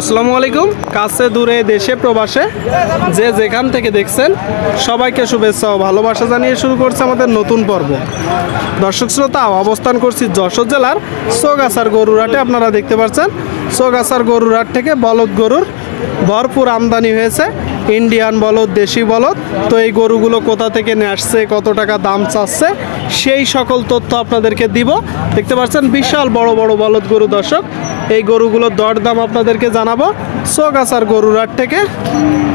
আসসালামু আলাইকুম। কাছে দূরে দেশে প্রবাসে যে যেখান থেকে দেখছেন সবাইকে শুভেচ্ছা ও ভালোবাসা জানিয়ে শুরু করছে আমাদের নতুন পর্ব। দর্শক শ্রোতা, অবস্থান করছি যশোর জেলার চৌগাছার গরুর হাটে। আপনারা দেখতে পাচ্ছেন চৌগাছার গরুর হাট থেকে বলদ গরুর ভরপুর আমদানি হয়েছে। ইন্ডিয়ান বলদ, দেশি বলদ। তো এই গরুগুলো কোথা থেকে নিয়ে আসছে, কত টাকা দাম চাচ্ছে, সেই সকল তথ্য আপনাদেরকে দিব। দেখতে পাচ্ছেন বিশাল বড় বড় বলদ গরু। দর্শক, এই গরুগুলোর দরদাম আপনাদেরকে জানাবো চৌগাছার গরুর হাট থেকে।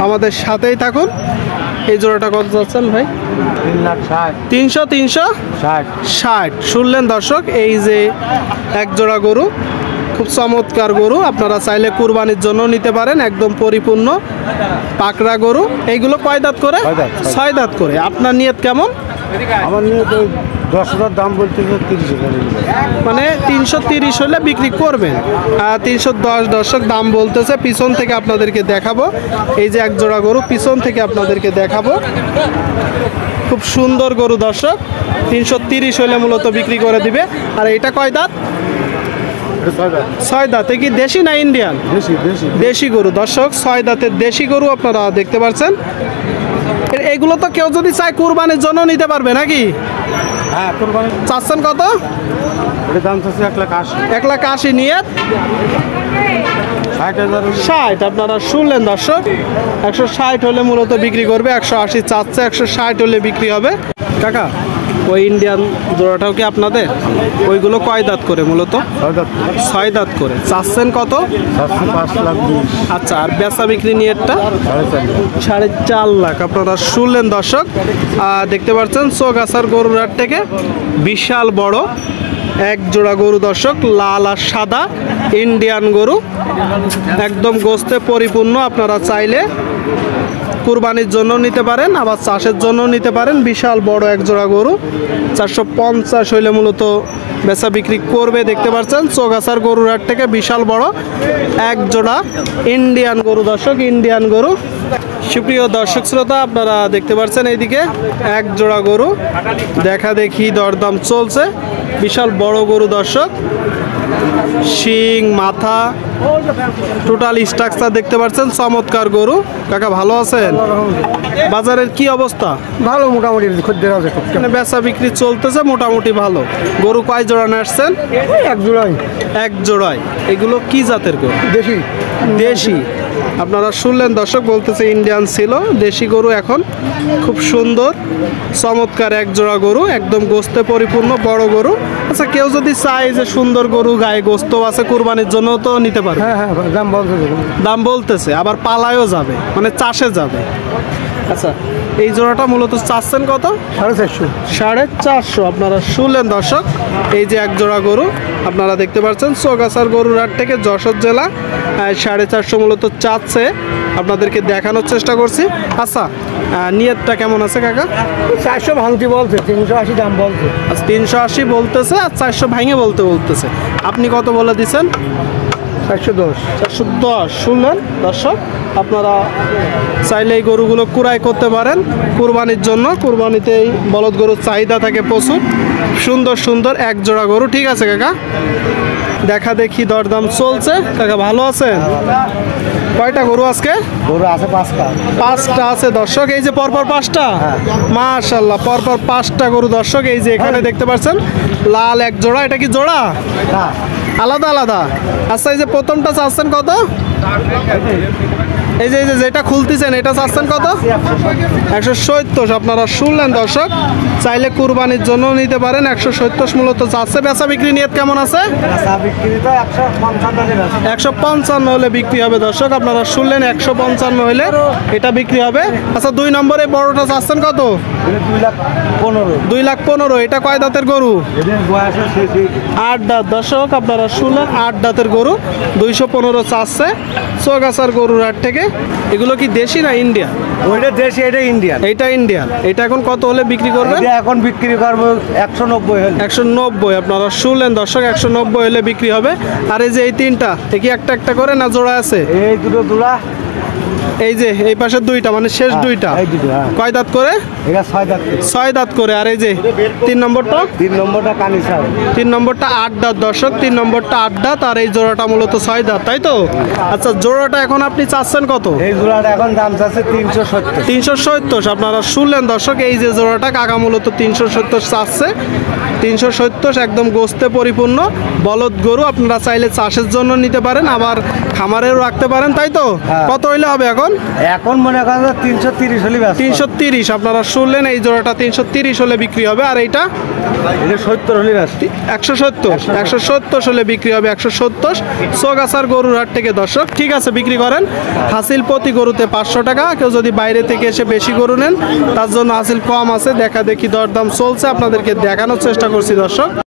আমাদের সাথেই থাকুন। এই জোড়াটা কত যাচ্ছেন ভাই? 360। শুনলেন দর্শক, এই যে এক জোড়া গরু, খুব চমৎকার গরু। আপনারা চাইলে কুরবানির জন্য নিতে পারেন। একদম পরিপূর্ণ পাকড়া গরু। এইগুলো কয় দাঁত করে? 6 দাঁত করে। আপনার নিয়ত কেমন? আমার নিয়ত 10,000 দাম বলতে 30,000, মানে 330 হলে বিক্রি করবেন। 310 দর্শক দাম বলতেছে। পিছন থেকে আপনাদেরকে দেখাবো। এই যে এক জোড়া গরু, পিছন থেকে আপনাদেরকে দেখাবো। খুব সুন্দর গরু দর্শক। 330 হলে মূলত বিক্রি করে দিবে। আর এটা কয় দাঁত? 6 দাঁত। কি দেশি না ইন্ডিয়ান? দেশি গরু দর্শক, 6 দাঁতের দেশি গরু আপনারা দেখতে পাচ্ছেন। এগুলো তো কেউ যদি চায় কুরবানির জন্য নিতে পারবে নাকি? হ্যাঁ, কুরবানি। চাচ্ছেন কত? এর দাম চাচ্ছে 1,80,000। 1,80,000 নিয়ে 60। আপনারা শুনলেন দর্শক, 160 হলে মূলত বিক্রি করবে। 180 চাচ্ছে, 160 হলে বিক্রি হবে। কাকা, ওই ইন্ডিয়ান জোড়াটাও কি আপনাদের? ওইগুলো কয় দাঁত করে মূলত? 6 দাঁত করে। চাচ্ছেন কত? 5,20,000। আচ্ছা, আর বেচা বিক্রি নিয়ে একটা 4.5 লাখ। আপনারা শুনলেন দর্শক। দেখতে পাচ্ছেন চৌগাছার গরুর হাট থেকে বিশাল বড় এক জোড়া গরু দর্শক, লাল আর সাদা ইন্ডিয়ান গরু, একদম গোস্তে পরিপূর্ণ। আপনারা চাইলে কুরবানির জন্য নিতে পারেন, আবার চাষের জন্য নিতে পারেন। বিশাল বড় এক জোড়া গরু, 450 হইলে মূলত বেচা বিক্রি করবে। দেখতে পাচ্ছেন চৌগাছার গরুর হাট থেকে বিশাল বড় এক জোড়া ইন্ডিয়ান গরু দর্শক, ইন্ডিয়ান গরু। সুপ্রিয় দর্শক শ্রোতা, আপনারা দেখতে পাচ্ছেন এইদিকে এক জোড়া গরু দেখা দেখি দরদাম চলছে। বিশাল বড় গরু দর্শক, শিং, মাথা, টোটাল স্ট্রাকচার দেখতে পাচ্ছেন। চমৎকার গরু। কাকা ভালো আছেন? বাজারের কি অবস্থা? ভালো, মোটামুটি খদ্দের আছে। বেচা বিক্রি চলতেছে মোটামুটি ভালো। গরু কয় জোড়া নিয়ে আসছেন? এক জোড়ায়। এগুলো কি জাতের গরু? দেশি। আপনারা শুনলেন দর্শক, বলতেছে ইন্ডিয়ান ছিল, দেশি গরু এখন। খুব সুন্দর চমৎকার এক জোড়া গরু, একদম গোস্তে পরিপূর্ণ বড় গরু। আচ্ছা, কেউ যদি চায় যে সুন্দর গরু, গায়ে গোস্ত আছে, কুরবানির জন্য তো নিতে পারে। হ্যাঁ, দাম বলতেছে, আবার পালায়ও যাবে, মানে চাষে যাবে। আচ্ছা, এই জোড়াটা মূলত চাচ্ছেন কত? 450। আপনারা শুনলেন দর্শক, এই যে এক জোড়া গরু আপনারা দেখতে পাচ্ছেন চৌগাছার গরুর হাট থেকে যশোর জেলা। 450 মূলত চাচ্ছে, আপনাদেরকে দেখানোর চেষ্টা করছি। আচ্ছা, নিয়তটা কেমন আছে কাকা? 400 ভাঙতি বলছে, 380 দাম বলছে। আচ্ছা, 380 বলতেছে আর 400 ভাঙে বলতেছে। আপনি কত বলে দিচ্ছেন? 410। শুনলেন দর্শক, আপনারা চাইলে এই গরুগুলো কুরাই করতে পারেন কুরবানির জন্য। কুরবানিতে এই বলদ গরুর চাহিদা থাকে প্রচুর। সুন্দর সুন্দর এক জোড়া গরু। ঠিক আছে কাকা, দেখা দেখি দরদাম চলছে। কাকা ভালো আছেন? কয়টা গরু আজকে? গরু আছে 5টা আছে দর্শক। এই যে পরপর 5টা, মাশাআল্লাহ, পরপর 5টা গরু দর্শক। এই যে এখানে দেখতে পাচ্ছেন লাল এক জোড়া। এটা কি জোড়া? আলাদা আলাদা। আচ্ছা, এই যে প্রথমটা চাচ্ছেন কত? এই যে যেটা খুলতেছেন এটা চাচ্ছেন কত? 170। আপনারা শুনলেন দর্শক, চাইলে কুরবানির জন্য নিতে পারেন। 170 মূলত চাচ্ছে। বেচা বিক্রি নিয়ত কেমন আছে? 155 হলে বিক্রি হবে দর্শক। আপনারা শুনলেন, 155 হলে এটা বিক্রি হবে। আচ্ছা, 2 নম্বরে বড়টা চাচ্ছেন কত? 2,15,000। এটা কয় দাঁতের গরু? 8 দাঁত দর্শক। আপনারা শুনলেন, 8 দাঁতের গরু, 215 চাচ্ছে চৌগাছার গরুর হাট থেকে। এগুলো কি দেশি না ইন্ডিয়ান? ওইটা দেশি, এটা ইন্ডিয়ান। এটা ইন্ডিয়ান। এটা এখন কত হলে বিক্রি করবেন? এখন বিক্রি করবো 190 হলে। 190। আপনারা শুনলেন দর্শক, 190 হলে বিক্রি হবে। আর এই যে এই 3টা, কি একটা একটা করে না জোড়া আছে? এই দুটো জোড়া। এই যে এই পাশে দুইটা মানে শেষ দুইটা এই দুটো, হ্যাঁ। কয় দাঁত করে? এটা 6 দাঁত করে। 6 দাঁত করে। আর এই যে 3 নম্বরটা? 3 নম্বরটা কানি ছাড়। 3 নম্বরটা 8 দাঁত দর্শক, 3 নম্বরটা 8 দাঁত, আর এই জোড়াটা মূলত 6 দাঁত, তাই তো? আচ্ছা, জোড়াটা এখন আপনি চাচ্ছেন কত? এই জোড়াটা এখন দাম চাচ্ছে 370। 370। আপনারা শুনলেন দর্শক, এই যে জোড়াটা কাকা মূলত 370 চাচ্ছে। 370 একদম গোস্তে পরিপূর্ণ বলদ গরু। আপনারা চাইলে চাষের জন্য নিতে পারেন, আবার খামারেও রাখতে পারেন, তাই তো? হ্যাঁ। কত হইলে হবে এখন? এখন মনে করেন 330 হলে ব্যস্ত। 330। আপনারা শুনলেন, এই জোড়াটা 330 হলে বিক্রি হবে। আর এইটা এটা 70 হলে ব্যস্ত। 170 হলে বিক্রি হবে। 170 সোগাছার গরুর হাট থেকে দর্শক। ঠিক আছে, বিক্রি করেন। হাসিল প্রতি গরুতে 500 টাকা। কেউ যদি বাইরে থেকে এসে বেশি গরু নেন, তার জন্য হাসিল কম আছে। দেখা দেখি দরদাম চলছে, আপনাদেরকে দেখানোর চেষ্টা করছি দর্শক।